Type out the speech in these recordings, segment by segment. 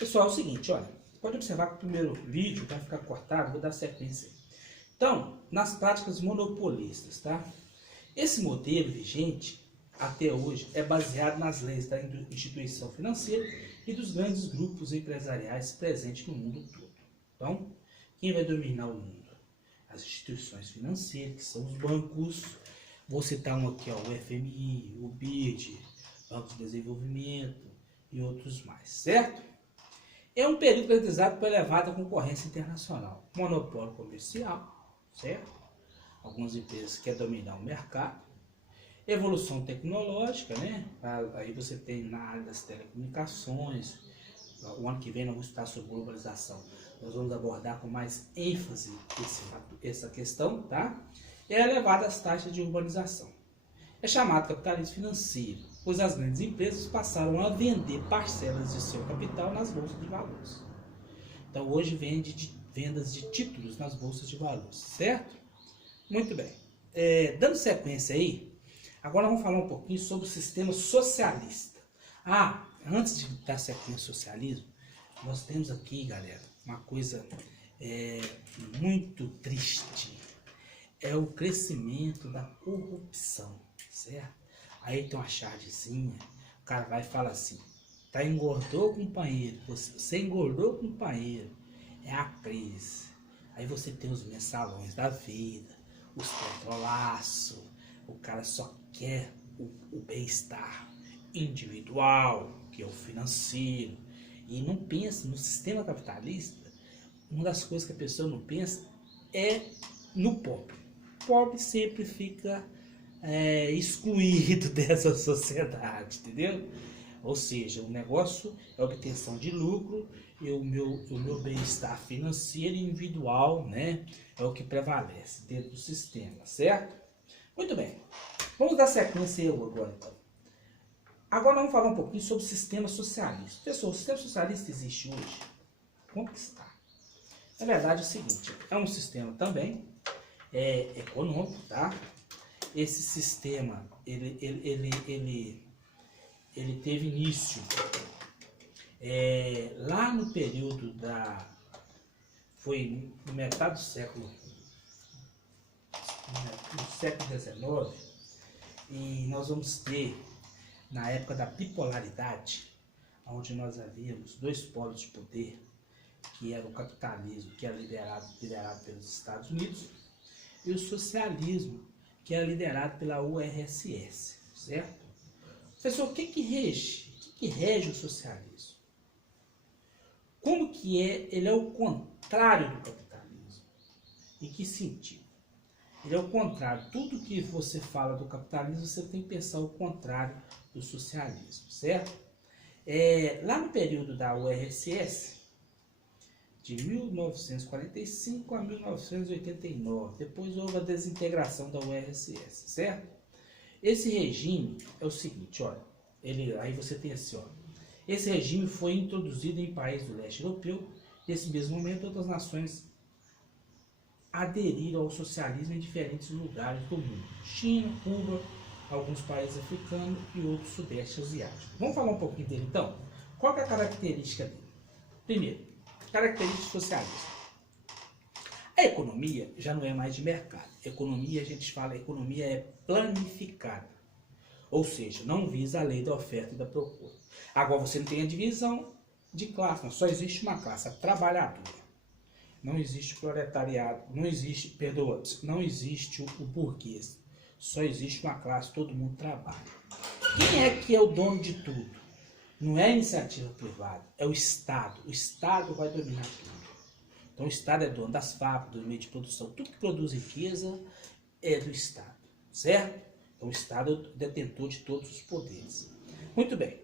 Pessoal, é o seguinte, olha, pode observar que o primeiro vídeo vai ficar cortado, vou dar sequência. Então, nas práticas monopolistas, tá? Esse modelo vigente, até hoje, é baseado nas leis da instituição financeira e dos grandes grupos empresariais presentes no mundo todo. Então, quem vai dominar o mundo? As instituições financeiras, que são os bancos. Vou citar um aqui, ó, o FMI, o BID, Banco de Desenvolvimento e outros mais, certo? É um período caracterizado por elevada concorrência internacional, monopólio comercial, certo? Algumas empresas querem dominar o mercado, evolução tecnológica, né? Aí você tem na área das telecomunicações. O ano que vem nós vamos estudar sobre globalização. Nós vamos abordar com mais ênfase essa questão, tá? E a elevadas taxas de urbanização. É chamado capitalismo financeiro, pois as grandes empresas passaram a vender parcelas de seu capital nas bolsas de valores. Então hoje vendas de títulos nas bolsas de valores, certo? Muito bem. Dando sequência aí, agora vamos falar um pouquinho sobre o sistema socialista. Antes de dar sequência ao socialismo, nós temos aqui, galera, uma coisa muito triste. É o crescimento da corrupção, certo? Aí tem uma chargezinha, o cara vai e fala assim, engordou, companheiro, você engordou, companheiro, é a crise. Aí você tem os mensalões da vida, os petrolaços, o cara só quer o bem-estar individual, que é o financeiro, e não pensa no sistema capitalista. Uma das coisas que a pessoa não pensa é no pobre. O pobre sempre fica excluído dessa sociedade, entendeu? Ou seja, o negócio é a obtenção de lucro e o meu bem-estar financeiro e individual, né, é o que prevalece dentro do sistema, certo? Muito bem, vamos dar sequência eu agora então. Agora vamos falar um pouquinho sobre o sistema socialista. Pessoal, o sistema socialista existe hoje? Como que está? Na verdade é o seguinte, é um sistema também econômico, tá? Esse sistema, ele teve início lá no período foi no metade do século XIX, e nós vamos ter, na época da bipolaridade, onde nós havíamos dois polos de poder, que era o capitalismo, que era liderado pelos Estados Unidos, e o socialismo, que era liderado pela URSS, certo? Professor, o que rege o socialismo? Como que ele é o contrário do capitalismo? Em que sentido? Ele é o contrário. Tudo que você fala do capitalismo, você tem que pensar o contrário do socialismo, certo? Lá no período da URSS, de 1945 a 1989, depois houve a desintegração da URSS, certo? Esse regime é o seguinte, olha, aí você tem assim, ó, esse regime foi introduzido em países do leste europeu. Nesse mesmo momento, outras nações aderiram ao socialismo em diferentes lugares do mundo. China, Cuba, alguns países africanos e outros sudeste asiático. Vamos falar um pouquinho dele então? Qual que é a característica dele? Primeiro, característica socialista. A economia já não é mais de mercado. Economia, a gente fala, economia é planificada. Ou seja, não visa a lei da oferta e da procura. Agora você não tem a divisão de classe, não. Só existe uma classe, a trabalhadora. Não existe proletariado, não existe o burguês. Só existe uma classe, todo mundo trabalha. Quem é que é o dono de tudo? Não é a iniciativa privada, é o Estado. O Estado vai dominar tudo. Então o Estado é dono das fábricas, do meio de produção. Tudo que produz riqueza é do Estado, certo? Então o Estado é o detentor de todos os poderes. Muito bem.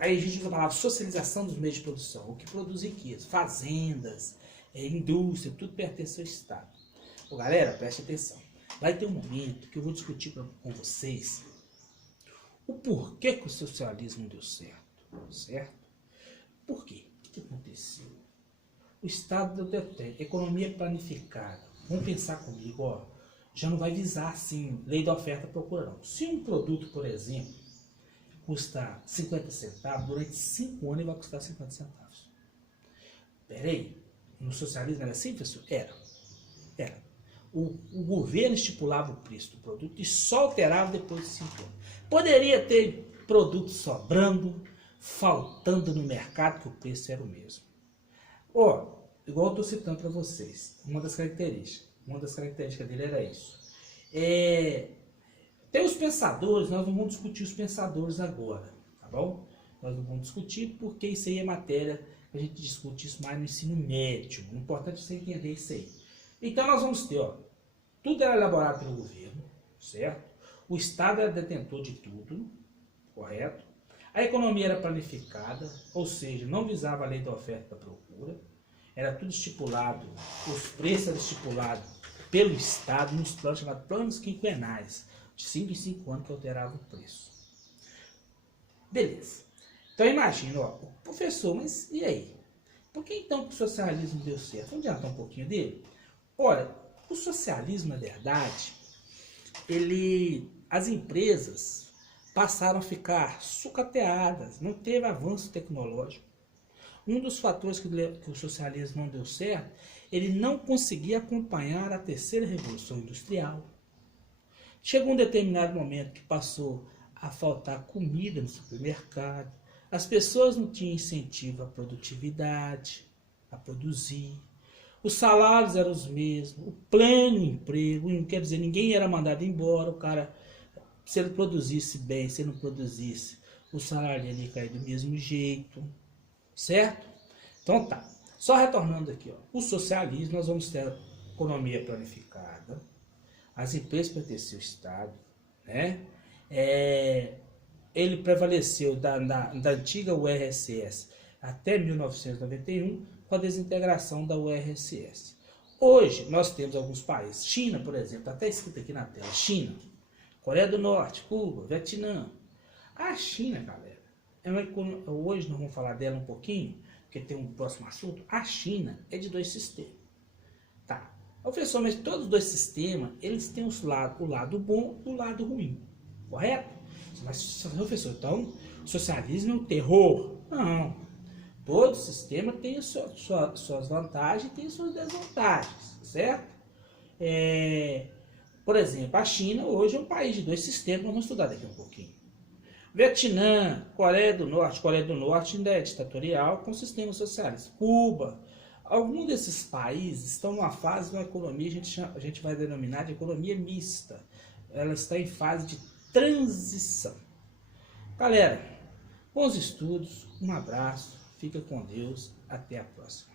Aí a gente usa a palavra socialização dos meios de produção. O que produz riqueza, fazendas, indústria, tudo pertence ao Estado. Então, galera, preste atenção. Vai ter um momento que eu vou discutir com vocês o porquê que o socialismo deu certo? Por quê? O que aconteceu? O Estado deu tempo, economia planificada. Vamos pensar comigo, ó, já não vai visar assim, lei da oferta e procura não. Se um produto, por exemplo, custa 50 centavos, durante 5 anos ele vai custar 50 centavos. Peraí, no socialismo era assim, professor? Era. O governo estipulava o preço do produto e só alterava depois de 5 anos. Poderia ter produto sobrando, faltando no mercado, que o preço era o mesmo. Ó, igual eu estou citando para vocês, uma das características dele era isso. Tem os pensadores, nós não vamos discutir os pensadores agora, tá bom? Nós não vamos discutir porque isso aí é matéria que a gente discute isso mais no ensino médio. O importante é você entender isso aí. Então nós vamos ter, ó, tudo era elaborado pelo governo, certo? O Estado era detentor de tudo, correto? A economia era planificada, ou seja, não visava a lei da oferta e da procura. Era tudo estipulado, os preços eram estipulados pelo Estado nos planos chamados planos quinquenais, de 5 em 5 anos que alterava o preço. Beleza. Então imagina, ó, professor, mas e aí? Por que então que o socialismo deu certo? Vamos adiantar um pouquinho dele? Olha, o socialismo, na verdade, as empresas passaram a ficar sucateadas, não teve avanço tecnológico. Um dos fatores que o socialismo não deu certo, ele não conseguia acompanhar a terceira revolução industrial. Chegou um determinado momento que passou a faltar comida no supermercado, as pessoas não tinham incentivo à produtividade, a produzir, os salários eram os mesmos, o pleno emprego, quer dizer, ninguém era mandado embora, o cara, se ele produzisse bem, se ele não produzisse, o salário ia cair do mesmo jeito, certo? Então tá, só retornando aqui, ó, o socialismo, nós vamos ter a economia planificada, as empresas pertenciam ao Estado, né? Ele prevaleceu da antiga URSS até 1991, com a desintegração da URSS. Hoje, nós temos alguns países, China, por exemplo, está até escrito aqui na tela, China, Coreia do Norte, Cuba, Vietnã. A China, galera, hoje nós vamos falar dela um pouquinho, porque tem um próximo assunto. A China é de 2 sistemas. Tá. Professor, mas todos os 2 sistemas, eles têm o lado bom e o lado ruim, correto? Mas, professor, então, o socialismo é um terror? Não. Todo sistema tem suas vantagens e tem suas desvantagens, certo? Por exemplo, a China hoje é um país de 2 sistemas, vamos estudar daqui um pouquinho. Vietnã, Coreia do Norte ainda é ditatorial com sistemas sociais. Cuba, alguns desses países estão numa fase de uma economia, a gente vai denominar de economia mista. Ela está em fase de transição. Galera, bons estudos, um abraço, fica com Deus, até a próxima.